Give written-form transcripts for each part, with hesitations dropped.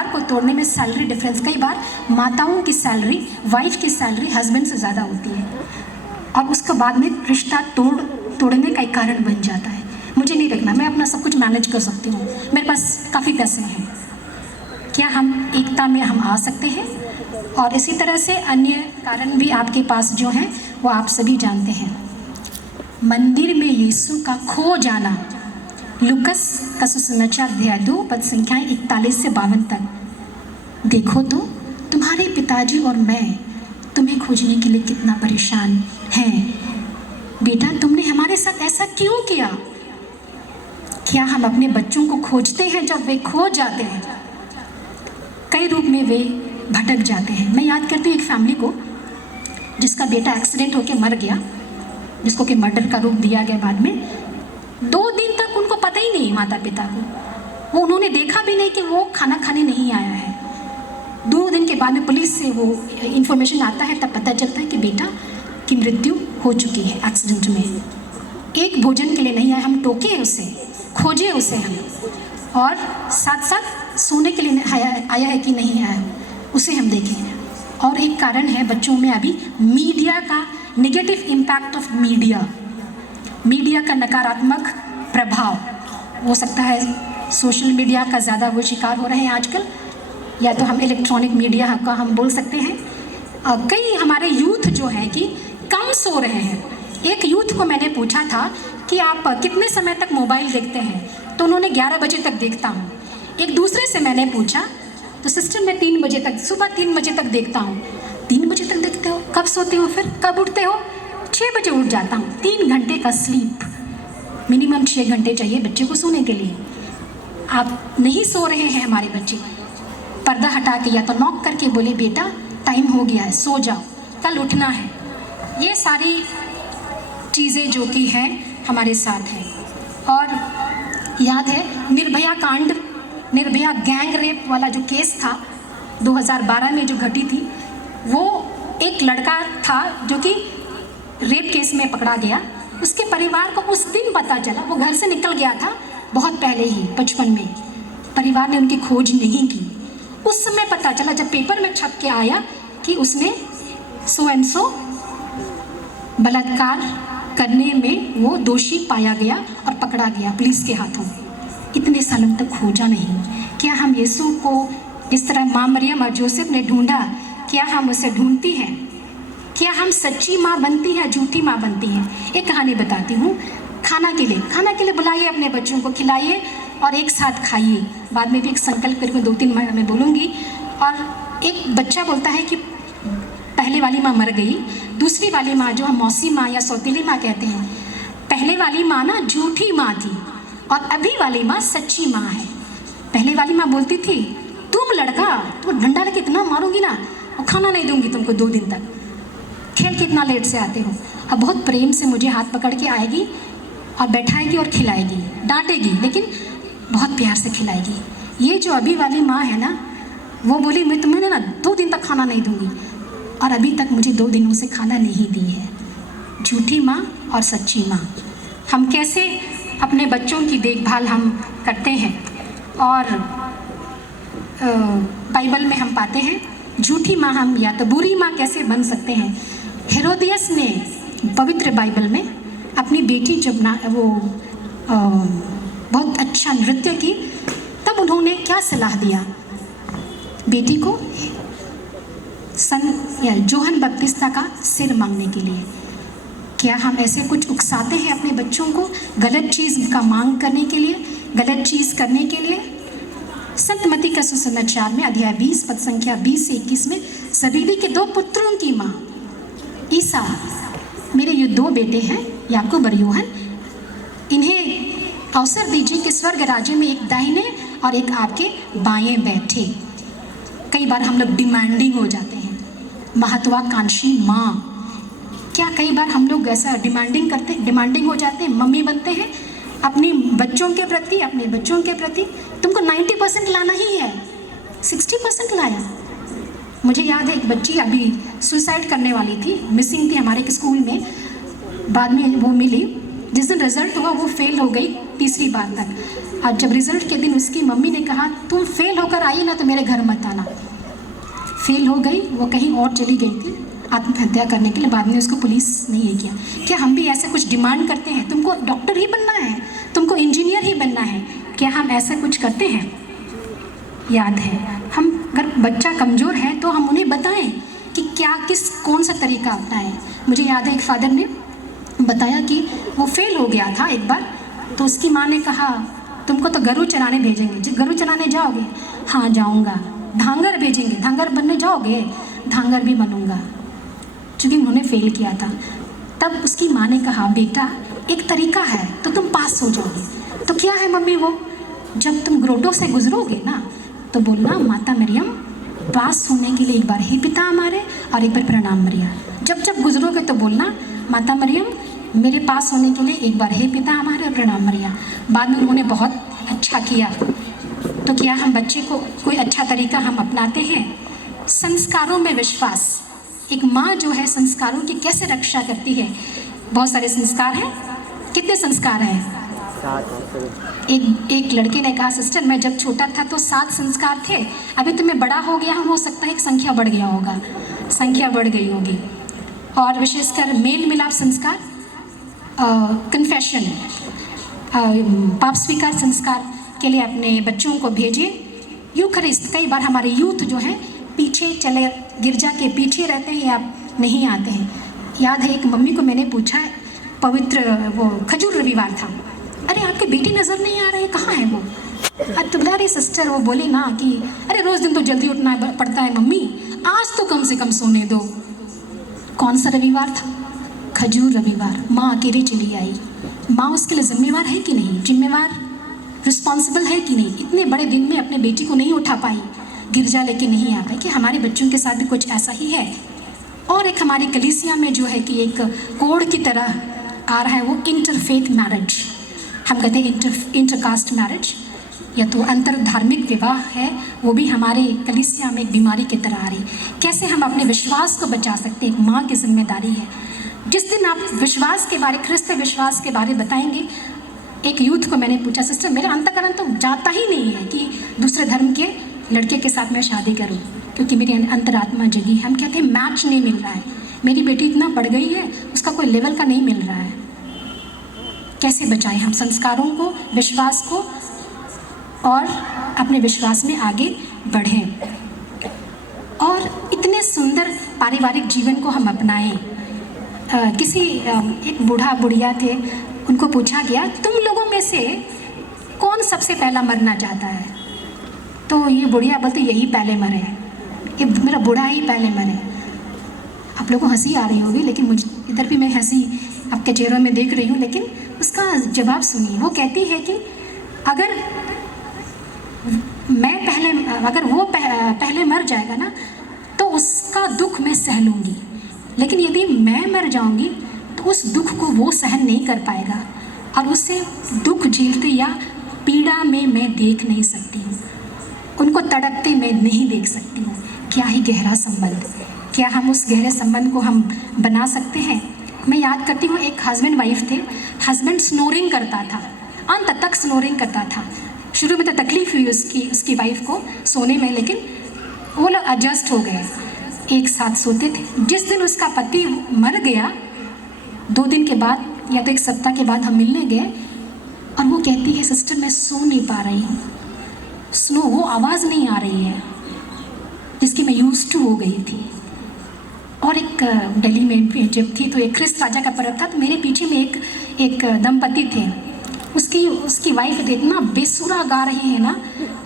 परिवार को तोड़ने में सैलरी डिफरेंस, कई बार माताओं की सैलरी वाइफ की सैलरी हस्बैंड से ज़्यादा होती है और उसके बाद में रिश्ता तोड़ने का एक कारण बन जाता है। मुझे नहीं रखना, मैं अपना सब कुछ मैनेज कर सकती हूँ, मेरे पास काफ़ी पैसे हैं। क्या हम एकता में हम आ सकते हैं? और इसी तरह से अन्य कारण भी आपके पास जो हैं वो आप सभी जानते हैं। मंदिर में यीशु का खो जाना, लुकस का सुसमाचार अध्याय 2 पद संख्याएं 41 से 52 तक। देखो तो तुम्हारे पिताजी और मैं तुम्हें खोजने के लिए कितना परेशान हैं। बेटा, तुमने हमारे साथ ऐसा क्यों किया? क्या हम अपने बच्चों को खोजते हैं जब वे खो जाते हैं? कई रूप में वे भटक जाते हैं। मैं याद करती हूँ एक फैमिली को जिसका बेटा एक्सीडेंट होकर मर गया, जिसको कि मर्डर का रूप दिया गया बाद में। 2 दिन तक उनको पता ही नहीं, माता पिता को, वो उन्होंने देखा भी नहीं कि वो खाना खाने नहीं आया है। 2 दिन के बाद में पुलिस से वो इंफॉर्मेशन आता है, तब पता चलता है कि बेटा की मृत्यु हो चुकी है एक्सीडेंट में। एक भोजन के लिए नहीं आया, हम टोके उसे, खोजे उसे हम, और साथ साथ सोने के लिए आया है कि नहीं आया उसे हम देखें। और एक कारण है बच्चों में अभी मीडिया का नेगेटिव इम्पैक्ट ऑफ मीडिया का नकारात्मक प्रभाव हो सकता है। सोशल मीडिया का ज़्यादा वो शिकार हो रहे हैं आजकल, या तो हम इलेक्ट्रॉनिक मीडिया का हम बोल सकते हैं। कई हमारे यूथ जो है कि कम सो रहे हैं। एक यूथ को मैंने पूछा था कि आप कितने समय तक मोबाइल देखते हैं, तो उन्होंने 11 बजे तक देखता हूँ। एक दूसरे से मैंने पूछा तो सिस्टर मैं 3 बजे तक, सुबह 3 बजे तक देखता हूँ। 3 बजे तक देखते हो? कब सोते हो फिर? कब उठते हो? 6 बजे उठ जाता हूँ। 3 घंटे का स्लीप, मिनिमम 6 घंटे चाहिए बच्चे को सोने के लिए। आप नहीं सो रहे हैं हमारे बच्चे, पर्दा हटा के या तो नॉक करके बोले बेटा टाइम हो गया है, सो जाओ, कल उठना है। ये सारी चीज़ें जो कि हैं हमारे साथ हैं। और याद है निर्भया गैंग रेप वाला जो केस था 2012 में जो घटी थी, वो एक लड़का था जो कि रेप केस में पकड़ा गया। उसके परिवार को उस दिन पता चला, वो घर से निकल गया था बहुत पहले ही, बचपन में। परिवार ने उनकी खोज नहीं की। उस समय पता चला जब पेपर में छप के आया कि उसने सो एंड सो बलात्कार करने में वो दोषी पाया गया और पकड़ा गया पुलिस के हाथों। इतने सालों तक खोजा नहीं। क्या हम यीशु को जिस तरह माँ मरियम और जोसेफ ने ढूंढा, क्या हम उसे ढूंढती हैं? क्या हम सच्ची माँ बनती है, झूठी माँ बनती हैं? एक कहानी बताती हूँ। खाना के लिए बुलाइए अपने बच्चों को, खिलाइए और एक साथ खाइए। बाद में भी एक संकल्प करके 2-3 मैं बोलूँगी। और एक बच्चा बोलता है कि पहले वाली माँ मर गई, दूसरी वाली माँ जो हम मौसी माँ या सौतीली माँ कहते हैं, पहले वाली माँ ना झूठी माँ थी और अभी वाली माँ सच्ची माँ है। पहले वाली माँ बोलती थी तुम लड़का, तुम डंडा लेके इतना मारूंगी ना और खाना नहीं दूंगी तुमको 2 दिन तक, खेल के इतना लेट से आते हो। अब बहुत प्रेम से मुझे हाथ पकड़ के आएगी और बैठाएगी और खिलाएगी, डांटेगी लेकिन बहुत प्यार से खिलाएगी। ये जो अभी वाली माँ है ना, वो बोली मैं तुम्हें ना 2 दिन तक खाना नहीं दूंगी, और अभी तक मुझे 2 दिनों से खाना नहीं दी है। झूठी माँ और सच्ची माँ। हम कैसे अपने बच्चों की देखभाल हम करते हैं? और बाइबल में हम पाते हैं झूठी माँ हम या तो बुरी माँ कैसे बन सकते हैं। हेरोदियस ने पवित्र बाइबल में अपनी बेटी जब बहुत अच्छा नृत्य की, तब उन्होंने क्या सलाह दिया? बेटी को जोहन बपतिस्ता का सिर मांगने के लिए। क्या हम ऐसे कुछ उकसाते हैं अपने बच्चों को गलत चीज़ का मांग करने के लिए, गलत चीज़ करने के लिए? संत मत्ती का सुसमाचार में अध्याय 20 पद संख्या 20 से 21 में जबीदी के 2 पुत्रों की माँ ईसा, मेरे ये 2 बेटे हैं याकूब और यूहन, इन्हें अवसर दीजिए कि स्वर्ग राज्य में एक दाहिने और एक आपके बाएं बैठे। कई बार हम लोग डिमांडिंग हो जाते हैं, महत्वाकांक्षी माँ। क्या कई बार हम लोग ऐसा डिमांडिंग हो जाते हैं, मम्मी बनते हैं अपने बच्चों के प्रति? तुमको 90% लाना ही है, 60% लाया। मुझे याद है एक बच्ची अभी सुसाइड करने वाली थी, मिसिंग थी हमारे स्कूल में, बाद में वो मिली। जिस दिन रिजल्ट हुआ वो फेल हो गई तीसरी बार तक। आज जब रिजल्ट के दिन उसकी मम्मी ने कहा तुम फेल होकर आई ना तो मेरे घर मत आना। फेल हो गई, वो कहीं और चली गई थी आत्महत्या करने के लिए। बाद में उसको पुलिस ने ये किया। क्या हम भी ऐसे कुछ डिमांड करते हैं? तुमको डॉक्टर ही बनना है, तुमको इंजीनियर ही बनना है, क्या हम ऐसा कुछ करते हैं? याद है, हम अगर बच्चा कमज़ोर है तो हम उन्हें बताएं कि क्या कौन सा तरीका अपनाएं। मुझे याद है एक फादर ने बताया कि वो फेल हो गया था एक बार, तो उसकी माँ ने कहा तुमको तो गरू चराने भेजेंगे, जब गरू चराने जाओगे? हाँ जाऊँगा। धांगर भेजेंगे, धांगर बनने जाओगे? धांगर भी बनूँगा, क्योंकि उन्होंने फेल किया था। तब उसकी माँ ने कहा बेटा एक तरीका है तो तुम पास हो जाओगे। तो क्या है मम्मी वो? जब तुम ग्रोटो से गुजरोगे ना तो बोलना माता मरियम पास होने के लिए एक बार हे पिता हमारे और एक बार प्रणाम मरिया। जब जब गुजरोगे तो बोलना माता मरियम मेरे पास होने के लिए एक बार हे पिता हमारे और प्रणाम मरिया। बाद में उन्होंने बहुत अच्छा किया। तो क्या हम बच्चे को कोई अच्छा तरीका हम अपनाते हैं? संस्कारों में विश्वास। एक माँ जो है संस्कारों की कैसे रक्षा करती है? बहुत सारे संस्कार हैं। कितने संस्कार हैं? एक लड़के ने कहा सिस्टर मैं जब छोटा था तो 7 संस्कार थे, अभी तो मैं बड़ा हो गया हूँ, हो सकता है एक संख्या बढ़ गया होगा, संख्या बढ़ गई होगी। और विशेषकर मेल मिलाप संस्कार, कन्फेशन, पाप स्वीकार संस्कार के लिए अपने बच्चों को भेजें। यूखरिस्त, कई बार हमारे यूथ जो है पीछे चले, गिरजा के पीछे रहते हैं या नहीं आते हैं। याद है एक मम्मी को मैंने पूछा, पवित्र वो खजूर रविवार था, अरे आपकी बेटी नज़र नहीं आ रही है, कहाँ है वो? तो बोला अरे सिस्टर, वो बोली ना कि अरे रोज़ दिन तो जल्दी उठना पड़ता है मम्मी, आज तो कम से कम सोने दो। कौन सा रविवार था? खजूर रविवार। माँ अकेली चली आई। माँ उसके लिए जिम्मेवार है कि नहीं? जिम्मेवार, रिस्पॉन्सिबल है कि नहीं? इतने बड़े दिन में अपने बेटी को नहीं उठा पाई, गिरजा लेके नहीं आ पाई। कि हमारे बच्चों के साथ भी कुछ ऐसा ही है। और एक हमारी कलीसिया में जो है कि एक कोड की तरह आ रहा है, वो इंटरफेथ मैरिज, हम कहते हैं इंटरकास्ट मैरिज, या तो अंतर धार्मिक विवाह है, वो भी हमारे कलीसिया में एक बीमारी की तरह आ रही। कैसे हम अपने विश्वास को बचा सकते हैं? एक माँ की जिम्मेदारी है। जिस दिन आप विश्वास के बारे, ख्रिस्त विश्वास के बारे बताएंगे, एक यूथ को मैंने पूछा सिस्टर मेरा अंतःकरण तो जाता ही नहीं है कि दूसरे धर्म के लड़के के साथ मैं शादी करूं, क्योंकि मेरी अंतरात्मा जगी। हम कहते हैं मैच नहीं मिल रहा है, मेरी बेटी इतना बढ़ गई है, उसका कोई लेवल का नहीं मिल रहा है। कैसे बचाएं हम संस्कारों को, विश्वास को, और अपने विश्वास में आगे बढ़ें और इतने सुंदर पारिवारिक जीवन को हम अपनाएं। एक बूढ़ा बुढ़िया थे, उनको पूछा गया तुम लोगों में से कौन सबसे पहला मरना चाहता है? तो ये बुढ़िया बोलते यही पहले मरे, ये मेरा बूढ़ा ही पहले मरे। आप लोगों को हंसी आ रही होगी, लेकिन मुझे इधर भी मैं हंसी आपके चेहरों में देख रही हूँ, लेकिन उसका जवाब सुनिए। वो कहती है कि अगर वो पहले मर जाएगा ना तो उसका दुख मैं सह लूँगी, लेकिन यदि मैं मर जाऊँगी तो उस दुख को वो सहन नहीं कर पाएगा और उससे दुख झेलते या पीड़ा में मैं देख नहीं सकती हूँ, उनको तड़पते मैं नहीं देख सकती हूँ। क्या ही गहरा संबंध! क्या हम उस गहरे संबंध को हम बना सकते हैं? मैं याद करती हूँ एक हस्बैंड वाइफ थे। हस्बैंड स्नोरिंग करता था, अंत तक स्नोरिंग करता था। शुरू में तो तकलीफ हुई उसकी वाइफ को सोने में, लेकिन वो लोग एडजस्ट हो गए, एक साथ सोते थे। जिस दिन उसका पति मर गया, 2 दिन के बाद या तो 1 सप्ताह के बाद हम मिलने गए और वो कहती है सिस्टर मैं सो नहीं पा रही हूँ, वो आवाज़ नहीं आ रही है जिसकी मैं यूज्ड टू हो गई थी। और एक दिल्ली में जब थी तो एक ख्रिस्त राजा का पर्व था, तो मेरे पीछे में एक दंपति थे। उसकी वाइफ इतना बेसुरा गा रही है ना,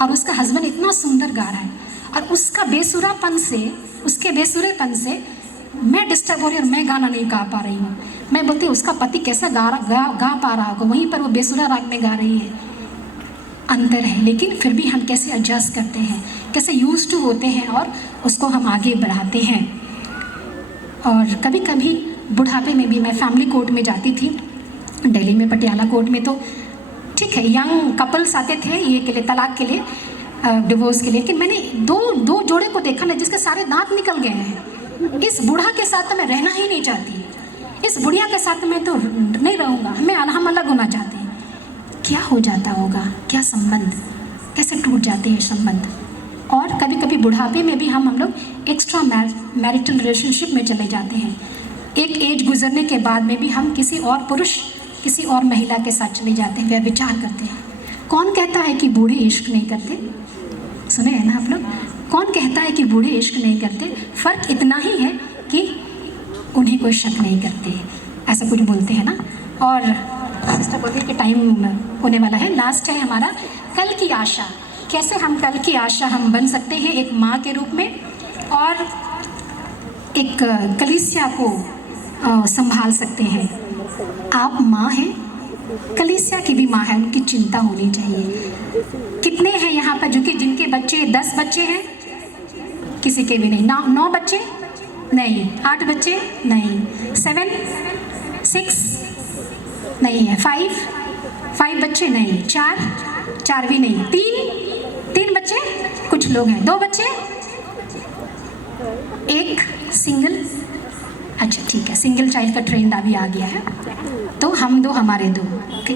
और उसका हस्बैंड इतना सुंदर गा रहा है, और उसके बेसुरेपन से मैं डिस्टर्ब हो रही और मैं गाना नहीं गा पा रही हूँ। मैं बोलती उसका पति कैसा गा पा रहा होगा, वहीं पर वो बेसुरा राग में गा रही है। अंतर है, लेकिन फिर भी हम कैसे एडजस्ट करते हैं, कैसे यूज्ड टू होते हैं और उसको हम आगे बढ़ाते हैं। और कभी कभी बुढ़ापे में भी मैं फैमिली कोर्ट में जाती थी, दिल्ली में पटियाला कोर्ट में, तो ठीक है यंग कपल्स आते थे ये के लिए, तलाक के लिए, डिवोर्स के लिए, लेकिन मैंने दो जोड़े को देखा ना जिसके सारे दांत निकल गए हैं। इस बूढ़ा के साथ तो मैं रहना ही नहीं चाहती, इस बुढ़िया के साथ मैं तो नहीं रहूँगा, हम अलग होना चाहते हैं। क्या हो जाता होगा, क्या संबंध, कैसे टूट जाते हैं संबंध। और कभी कभी बुढ़ापे में भी हम लोग एक्स्ट्रा मैरिटल रिलेशनशिप में चले जाते हैं। एक एज गुजरने के बाद में भी हम किसी और पुरुष, किसी और महिला के साथ चले जाते हैं, वह विचार करते हैं। कौन कहता है कि बूढ़े इश्क नहीं करते? सुने हैं ना आप लोग? कौन कहता है कि बूढ़े इश्क नहीं करते? फ़र्क इतना ही है कि उन्हें कोई शक नहीं करते, ऐसा कुछ बोलते हैं ना। और सिस्टर बोलिए कि टाइम होने वाला है। लास्ट है हमारा कल की आशा। कैसे हम कल की आशा हम बन सकते हैं एक माँ के रूप में, और एक कलीसिया को संभाल सकते हैं। आप माँ हैं, कलीसिया की भी माँ है, उनकी चिंता होनी चाहिए। कितने हैं यहाँ पर जो कि जिनके बच्चे 10 बच्चे हैं? किसी के भी नहीं। 9 बच्चे नहीं, 8 बच्चे नहीं, 7 6 नहीं है, 5 बच्चे नहीं, 4 भी नहीं, 3 बच्चे, कुछ लोग हैं 2 बच्चे, 1 सिंगल। अच्छा ठीक है, सिंगल चाइल्ड का ट्रेंड अभी आ गया है, तो हम 2 हमारे 2,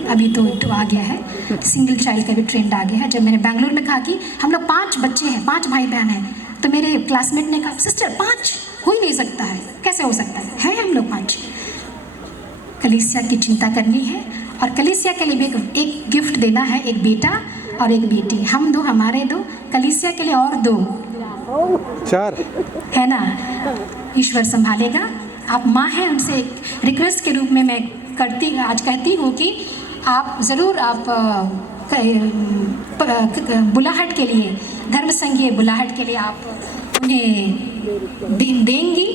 अभी तो आ गया है। सिंगल चाइल्ड का भी ट्रेंड आ गया है। जब मैंने बेंगलोर में कहा कि हम लोग 5 बच्चे हैं, 5 भाई बहन हैं, तो मेरे क्लासमेट ने कहा सिस्टर 5 हो ही नहीं सकता है, कैसे हो सकता है हम लोग 5। कलीसिया की चिंता करनी है, और कलीसिया के लिए भी एक गिफ्ट देना है, एक बेटा और एक बेटी। हम 2 हमारे 2, कलीसिया के लिए और 2, 4 है ना। ईश्वर संभालेगा। आप माँ हैं, उनसे एक रिक्वेस्ट के रूप में मैं आज कहती हूँ कि आप ज़रूर आप बुलाहट के लिए, धर्म संघीय बुलाहट के लिए आप उन्हें देंगी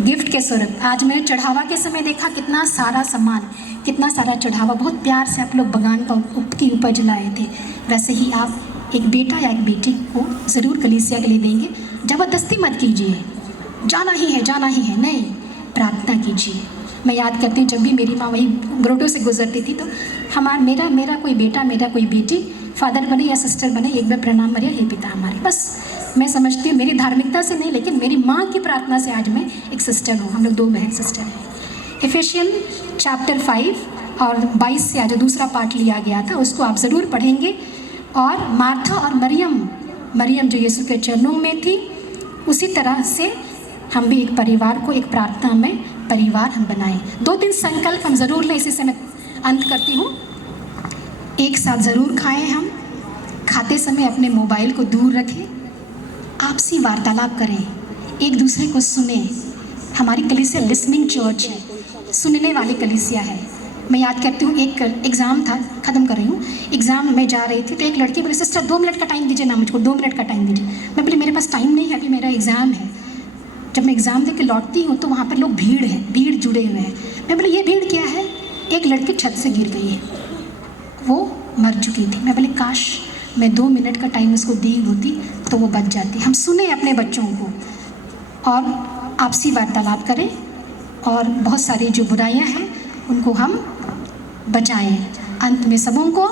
गिफ्ट के स्वरूप। आज मैं चढ़ावा के समय देखा कितना सारा सामान, कितना सारा चढ़ावा, बहुत प्यार से आप लोग बगान की उपज लाए थे। वैसे ही आप एक बेटा या एक बेटी को ज़रूर कलीसिया के लिए देंगे। ज़बरदस्ती मत कीजिए, जाना ही है, नहीं, प्रार्थना कीजिए। मैं याद करती हूँ जब भी मेरी माँ वही ग्रोटो से गुजरती थी, तो मेरा कोई बेटा, मेरा कोई बेटी फादर बने या सिस्टर बने, एक बार प्रणाम मरिया, हे पिता हमारे। बस मैं समझती हूँ मेरी धार्मिकता से नहीं, लेकिन मेरी माँ की प्रार्थना से आज मैं एक सिस्टर हूँ। हम लोग 2 बहन सिस्टर हैं। इफिशियन चैप्टर 5 और 22 से आज दूसरा पार्ट लिया गया था, उसको आप ज़रूर पढ़ेंगे। और मार्था और मरियम जो यीशु के चरणों में थी, उसी तरह से हम भी एक परिवार को, एक प्रार्थना में परिवार हम बनाएं। 2-3 संकल्प हम ज़रूर लें, इसी से मैं अंत करती हूँ। एक साथ ज़रूर खाएं, हम खाते समय अपने मोबाइल को दूर रखें, आपसी वार्तालाप करें, एक दूसरे को सुने। हमारी कलीसिया लिसनिंग चर्च है, सुनने वाली कलीसिया है। मैं याद करती हूँ एक एग्ज़ाम था, ख़त्म कर रही हूँ, एग्ज़ाम में जा रही थी, तो एक लड़की बोली सिस्टर 2 मिनट का टाइम दीजिए ना मुझको, 2 मिनट का टाइम दीजिए। मैं बोली मेरे पास टाइम नहीं है, अभी मेरा एग्ज़ाम है। जब मैं एग्ज़ाम दे के लौटती हूँ तो वहाँ पर लोग भीड़ जुड़े हुए हैं। मैं बोली ये भीड़ क्या है? एक लड़की छत से गिर गई है, वो मर चुकी थी। मैं बोली काश मैं 2 मिनट का टाइम उसको दी होती तो वो बच जाती। हम सुने अपने बच्चों को और आपसी वार्तालाप करें, और बहुत सारी जो बुराइयां हैं उनको हम बचाएं। अंत में सबों को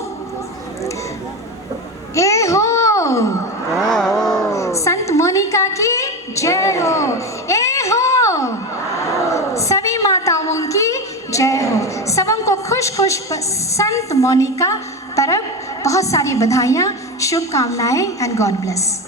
ए हो, संत मोनिका की जय हो, ए हो, सभी माताओं की जय हो। सबों को खुश संत मोनिका पर्व, बहुत सारी बधाइयाँ, शुभकामनाएं, एंड गॉड ब्लेस।